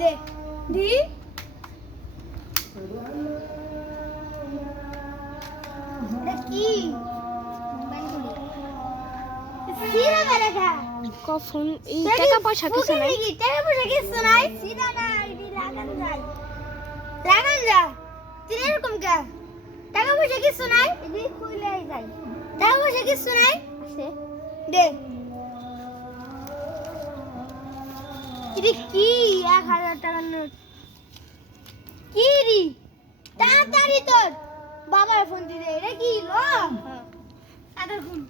দে দি কি সিরা বেরেখা কখন এই টাকা পয়সা কিছু নাই টাকা পয়সা কিছু নাই সিরা না এডি লাগান যায় তুই এরকম কে টাকা পয়সা কিছু নাই এডি কইলাই যায় টাকা পয়সা কিছু নাই আছে দে এডি কি 1000 টাকার নোট কি রে তাড়াতাড়ি তোর বাবার ফোন দিতে রে কি লো আদর ফোন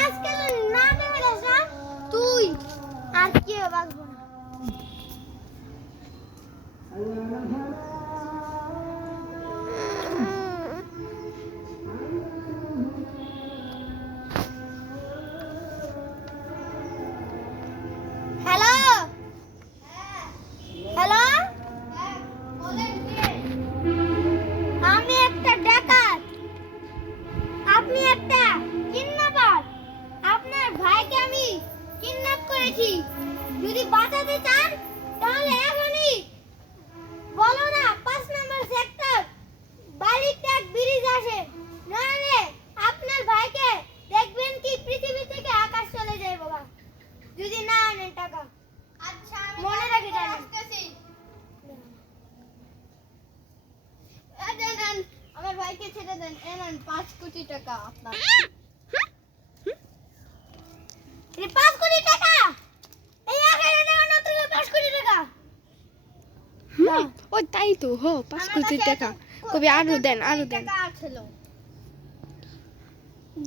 আজকাল না দেবে না তুই আর কেউ বাঁচবো না হ্যালো হ্যালো আমি একটা ডাকাত আপনি একটা কিডন্যাপার আপনার ভাইকে আমি কিডন্যাপ করেছি যদি বাঁচাতে চান তাহলে এখনই বলো না 5 নম্বর সেক্টর বালিটাক ব্রিজ আসে নাহলে আপনার ভাইকে দেখবেন কি পৃথিবী থেকে আকাশ চলে যায় বাবা যদি না আনেন টাকা আচ্ছা আমি মনে রাখি আসতেছি দেন আমার ভাইকে ছেড়ে দেন এনেন 5 কোটি টাকা আপনার এই 5 কোটি টাকা এই 1000 টাকা না তুমি 5 কোটি টাকা ওই তাই তো 5 কোটি টাকা কবি আরো দেন টাকা ছিল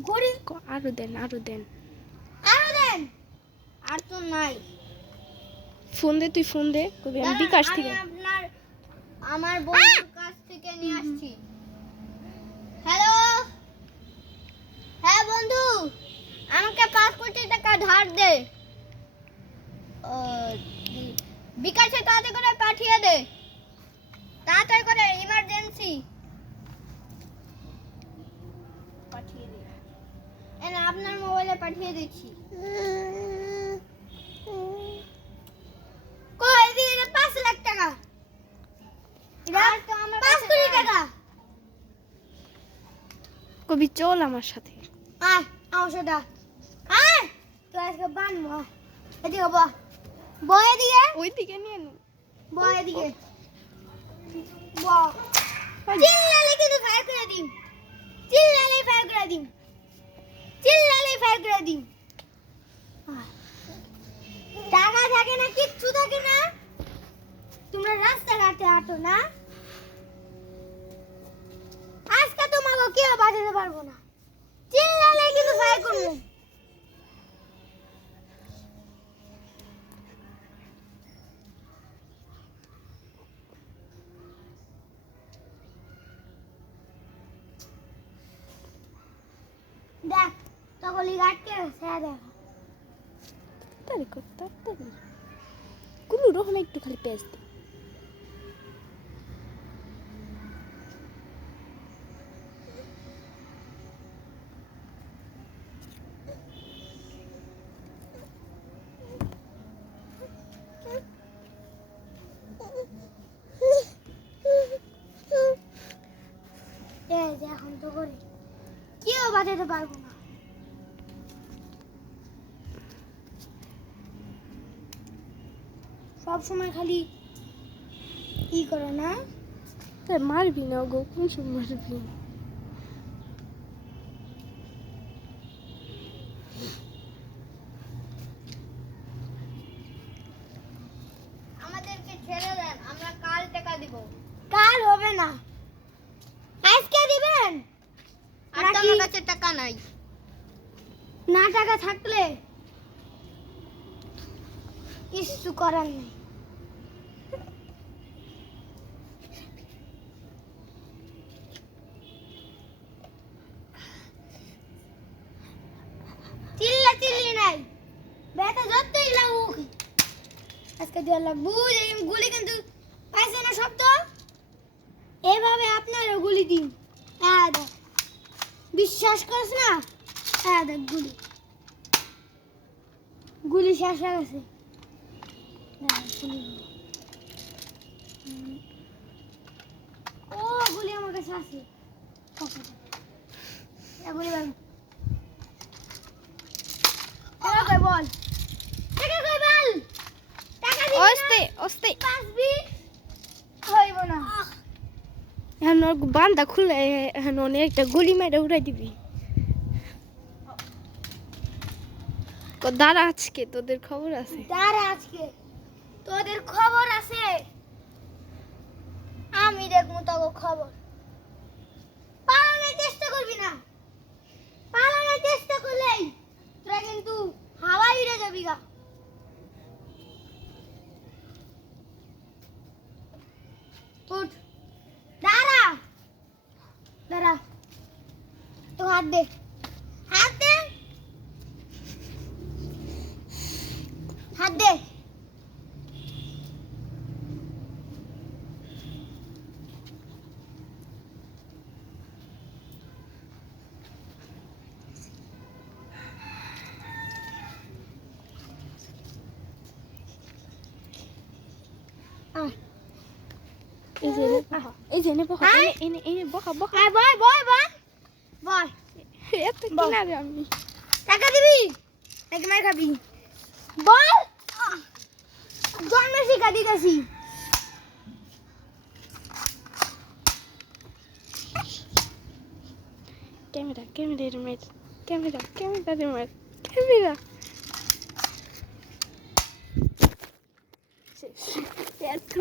গরিব আরো দেন আরো দেন আর তো নাই ফোন দে তুই ফোন দে কবি আমি বিকাশ থেকে আপনার আমার বন্ধুর কাছ থেকে নিয়ে আসছি হ্যালো হ্যাঁ বন্ধু আমাকে 5 কোটি টাকা ধার দে বিকাশে তাড়াতাড়ি করে পাঠিয়ে দে তাড়াতাড়ি করে ইমার্জেন্সি পাঠিয়ে দে এনে আপনার মোবাইলে পাঠিয়ে দিচ্ছি কই দিলে 5 লাখ টাকা আর তো আমার 5 কোটি টাকা কবি চল আমার সাথে আয় আমার সাথে আয় তো আজকে বানবো এদিকে বয় এদিকে ওই দিকে নিয়ে নে বয় এদিকে চিল্লালে কিন্তু ফায়ার করে দিম চিল্লালে ফায়ার করে দিম টাকা থাকে না কিচ্ছু থাকে না তোমরা রাস্তাঘাটে হাঁটো না আজকে তোমাকে কেউ বাঁচাতে পারবো না চিল্লালে কিন্তু ফায়ার করবো দেখ তখন গাটকে ছেড়ে দেখ তাড়াতাড়ি কোনো রকম একটু খালি পেঁয়াজ দে এখন তো করে কেউ বাঁচাতে পারবো না সব সময় খালি কি করে না মারবি না গো কোন সময় মারবি আমাদেরকে ছেড়ে দেন আমরা কাল টাকা দিব কাল হবে না আজকে দিবেন আর আমার কাছে টাকা নাই না টাকা থাকলে কিছু করার নেই চিল্লি নাই বেটা যতই লাগুক আজকে দেওয়া লাগবো গুলি কিন্তু পাইছে না শব্দ এভাবে আপনারও গুলি দিন দেখ বিশ্বাস করিস না দেখ গুলি শেষ হয়ে গেছে ও গুলি আমার কাছে আছে গুলি বল বল টাকা কই বল টাকা দিবি অস্তে অস্তে পাসবি হইব না এখন ওর বান্দা খুলে এখন অনেক একটা গুলি মেরে উড়াই দিবি দাঁড়া আজকে তোদের খবর আছে দাঁড়া আজকে তোদের খবর আছে আমি দেখবো তোর খবর পালানোর চেষ্টা করবি না পালানোর চেষ্টা করলেই তোরা কিন্তু হাওয়ায় উড়ে যাবি গা উঠ দাঁড়া দাঁড়া তো হাত দে হাত দে হাত দে এই যে বহা এনে বহা বহা আয় বয় বয় বয় বয় এত কিনারে আমি টাকা দিবি নাকি মার খাবি বল জন্মে শিখা দিতেছি ক্যামেরা ক্যামেরা মের ক্যামেরা ক্যামেরা মের ক্যামেরা এত